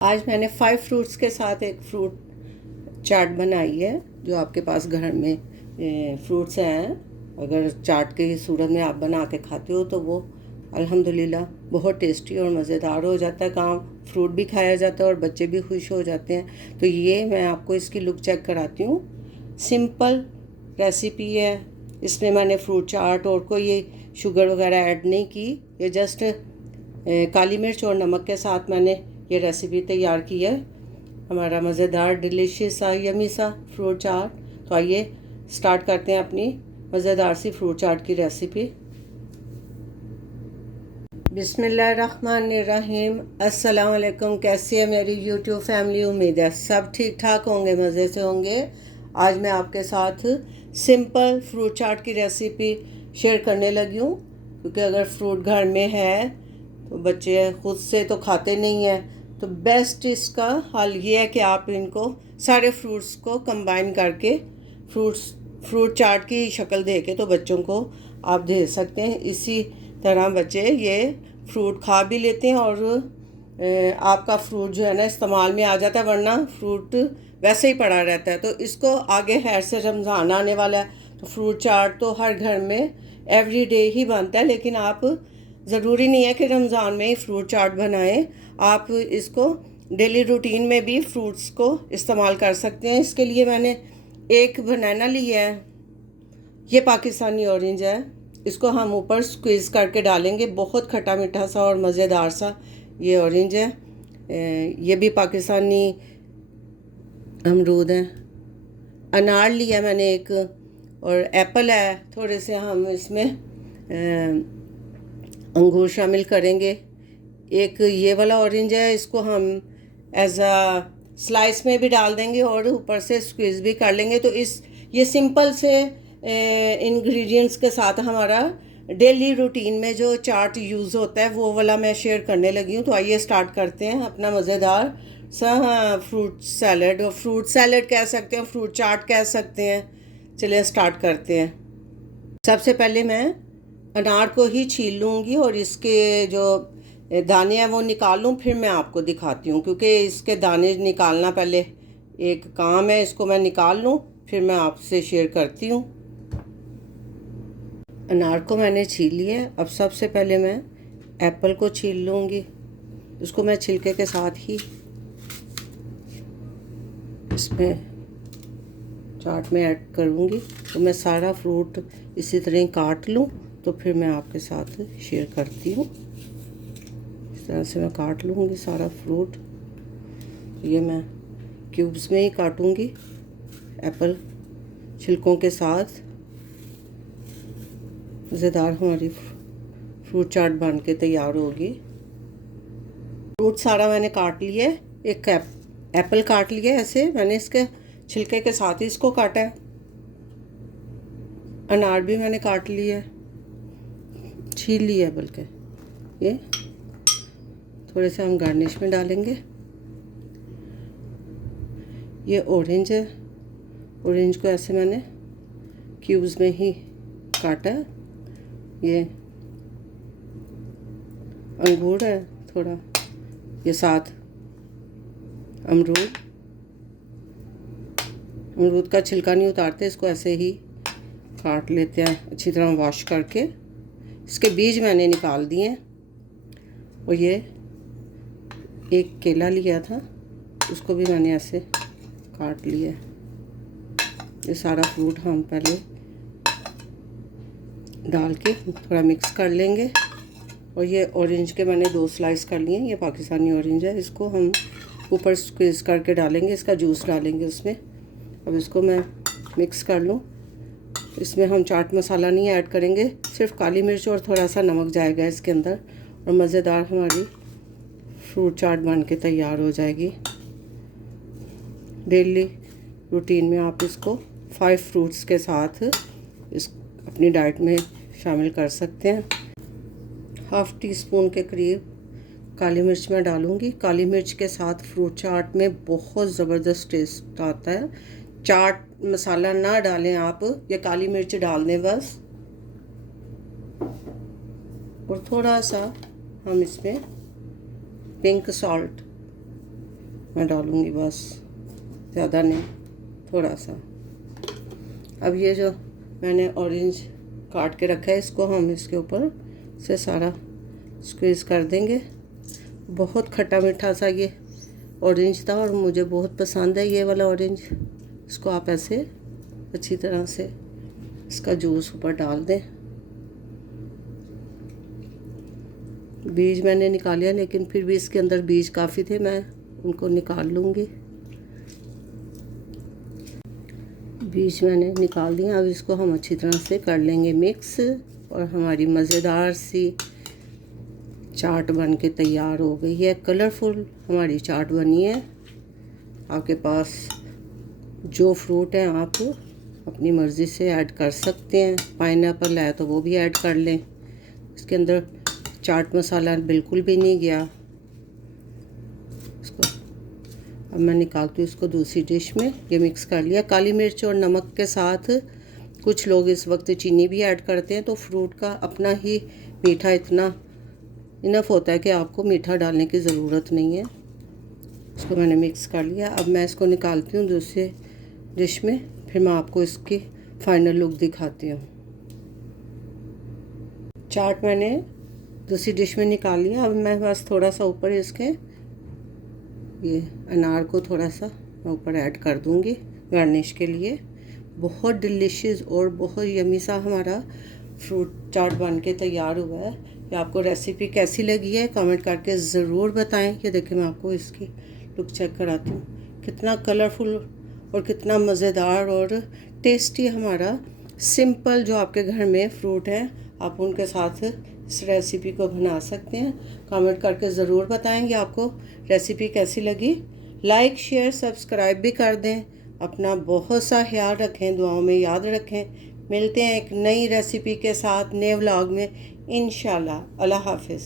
आज मैंने 5 फ्रूट्स के साथ एक फ्रूट चाट बनाई है। जो आपके पास घर में फ्रूट्स हैं, अगर चाट की सूरत में आप बना के खाते हो तो वो अल्हम्दुलिल्लाह बहुत टेस्टी और मज़ेदार हो जाता है। काम फ्रूट भी खाया जाता है और बच्चे भी खुश हो जाते हैं। तो ये मैं आपको इसकी लुक चेक कराती हूँ। सिंपल रेसिपी है। इसमें मैंने फ्रूट चाट और कोई शुगर वगैरह ऐड नहीं की। ये जस्ट काली मिर्च और नमक के साथ मैंने ये रेसिपी तैयार की है। हमारा मज़ेदार डिलीशियस सा यमी सा फ्रूट चाट। तो आइए स्टार्ट करते हैं अपनी मज़ेदार सी फ्रूट चाट की रेसिपी। बिस्मिल्लाहिर्रहमानिर्रहीम। अस्सलाम वालेकुम। कैसी है मेरी यूट्यूब फैमिली? उम्मीद है सब ठीक ठाक होंगे, मज़े से होंगे। आज मैं आपके साथ सिंपल फ्रूट चाट की रेसिपी शेयर करने लगी हूँ, क्योंकि अगर फ्रूट घर में है तो बच्चे खुद से तो खाते नहीं हैं। तो बेस्ट इसका हल ये है कि आप इनको सारे फ्रूट्स को कंबाइन करके फ्रूट चाट की शक्ल दे के तो बच्चों को आप दे सकते हैं। इसी तरह बच्चे ये फ्रूट खा भी लेते हैं और आपका फ्रूट जो है ना इस्तेमाल में आ जाता है, वरना फ्रूट वैसे ही पड़ा रहता है। तो इसको आगे खैर से रमज़ान आने वाला है, तो फ्रूट चाट तो हर घर में एवरी डे ही बनता है। लेकिन आप ज़रूरी नहीं है कि रमज़ान में ही फ्रूट चाट बनाएं। आप इसको डेली रूटीन में भी फ्रूट्स को इस्तेमाल कर सकते हैं। इसके लिए मैंने एक बनाना लिया है। ये पाकिस्तानी ऑरेंज है। इसको हम ऊपर स्क्वीज़ करके डालेंगे। बहुत खट्टा मीठा सा और मज़ेदार सा ये ऑरेंज है। ये भी पाकिस्तानी अमरूद है। अनार लिया मैंने एक, और एप्पल है। थोड़े से हम इसमें अंगूर शामिल करेंगे। एक ये वाला ऑरेंज है, इसको हम एज अ स्लाइस में भी डाल देंगे और ऊपर से स्क्वीज़ भी कर लेंगे। तो ये सिंपल से इंग्रेडिएंट्स के साथ हमारा डेली रूटीन में जो चाट यूज़ होता है वो वाला मैं शेयर करने लगी हूँ। तो आइए स्टार्ट करते हैं अपना मज़ेदार सा फ्रूट सैलड, और फ्रूट सैलड कह सकते हैं, फ्रूट चाट कह सकते हैं। चलिए स्टार्ट करते हैं। सबसे पहले मैं अनार को ही छील लूँगी और इसके जो दाने हैं वो निकाल लूँ, फिर मैं आपको दिखाती हूँ, क्योंकि इसके दाने निकालना पहले एक काम है। इसको मैं निकाल लूँ फिर मैं आपसे शेयर करती हूँ। अनार को मैंने छील लिया। अब सबसे पहले मैं एप्पल को छील लूँगी। उसको मैं छिलके के साथ ही इसमें चाट में ऐड करूँगी। तो मैं सारा फ्रूट इसी तरह काट लूँ, तो फिर मैं आपके साथ शेयर करती हूँ। इस तरह से मैं काट लूँगी सारा फ्रूट। ये मैं क्यूब्स में ही काटूँगी एप्पल छिलकों के साथ। मज़ेदार हमारी फ्रूट चाट बन के तैयार होगी। फ्रूट सारा मैंने काट लिया है। एक एप्पल काट लिया है, ऐसे मैंने इसके छिलके के साथ ही इसको काटा है। अनार भी मैंने काट लिया है, छील लिया है बल्कि। ये थोड़े से हम गार्निश में डालेंगे। ये ऑरेंज है। ऑरेंज को ऐसे मैंने क्यूब्स में ही काटा है। ये अंगूर है थोड़ा, ये साथ अमरूद का छिलका नहीं उतारते, इसको ऐसे ही काट लेते हैं अच्छी तरह वॉश करके। इसके बीज मैंने निकाल दिए। और ये एक केला लिया था, उसको भी मैंने ऐसे काट लिया। ये सारा फ्रूट हम पहले डाल के थोड़ा मिक्स कर लेंगे। और ये ऑरेंज के मैंने 2 स्लाइस कर लिए। ये पाकिस्तानी ऑरेंज है। इसको हम ऊपर स्क्वीज़ करके डालेंगे, इसका जूस डालेंगे उसमें। अब इसको मैं मिक्स कर लूँ। इसमें हम चाट मसाला नहीं ऐड करेंगे, सिर्फ काली मिर्च और थोड़ा सा नमक जाएगा इसके अंदर, और मज़ेदार हमारी फ्रूट चाट बन के तैयार हो जाएगी। डेली रूटीन में आप इसको 5 फ्रूट्स के साथ इस अपनी डाइट में शामिल कर सकते हैं। हाफ़ टी स्पून के करीब काली मिर्च मैं डालूँगी। काली मिर्च के साथ फ्रूट चाट में बहुत ज़बरदस्त टेस्ट आता है। चाट मसाला ना डालें आप, या काली मिर्च डाल दें बस। और थोड़ा सा हम इसमें पिंक सॉल्ट मैं डालूँगी, बस ज़्यादा नहीं, थोड़ा सा। अब ये जो मैंने ऑरेंज काट के रखा है, इसको हम इसके ऊपर से सारा स्क्वीज़ कर देंगे। बहुत खट्टा मीठा सा ये ऑरेंज था और मुझे बहुत पसंद है ये वाला ऑरेंज। इसको आप ऐसे अच्छी तरह से इसका जूस ऊपर डाल दें। बीज मैंने निकाल लिया, लेकिन फिर भी इसके अंदर बीज काफ़ी थे, मैं उनको निकाल लूँगी। बीज मैंने निकाल दिया। अब इसको हम अच्छी तरह से कर लेंगे मिक्स और हमारी मज़ेदार सी चाट बन के तैयार हो गई है। कलरफुल हमारी चाट बनी है। आपके पास जो फ्रूट है आप अपनी मर्ज़ी से ऐड कर सकते हैं। पाइनएप्पल है तो वो भी ऐड कर लें। इसके अंदर चाट मसाला बिल्कुल भी नहीं गया। इसको अब मैं निकालती हूँ इसको दूसरी डिश में। ये मिक्स कर लिया। काली मिर्च और नमक के साथ कुछ लोग इस वक्त चीनी भी ऐड करते हैं, तो फ्रूट का अपना ही मीठा इतना इनफ होता है कि आपको मीठा डालने की ज़रूरत नहीं है। इसको मैंने मिक्स कर लिया। अब मैं इसको निकालती हूँ दूसरे डिश में, फिर मैं आपको इसकी फाइनल लुक दिखाती हूँ। चाट मैंने दूसरी डिश में निकाल लिया। अब मैं बस थोड़ा सा ऊपर इसके ये अनार को थोड़ा सा मैं ऊपर ऐड कर दूँगी गार्निश के लिए। बहुत डिलीशियस और बहुत यमी सा हमारा फ्रूट चाट बन के तैयार हुआ है। ये आपको रेसिपी कैसी लगी है कमेंट करके ज़रूर बताएं। ये देखिए मैं आपको इसकी लुक चेक कराती हूँ, कितना कलरफुल और कितना मज़ेदार और टेस्टी हमारा सिंपल जो आपके घर में फ्रूट है, आप उनके साथ इस रेसिपी को बना सकते हैं। कमेंट करके ज़रूर बताएंगे आपको रेसिपी कैसी लगी। लाइक शेयर सब्सक्राइब भी कर दें। अपना बहुत सा ख्याल रखें, दुआओं में याद रखें। मिलते हैं एक नई रेसिपी के साथ नए व्लॉग में इंशाल्लाह। अल्लाह हाफ़िज़।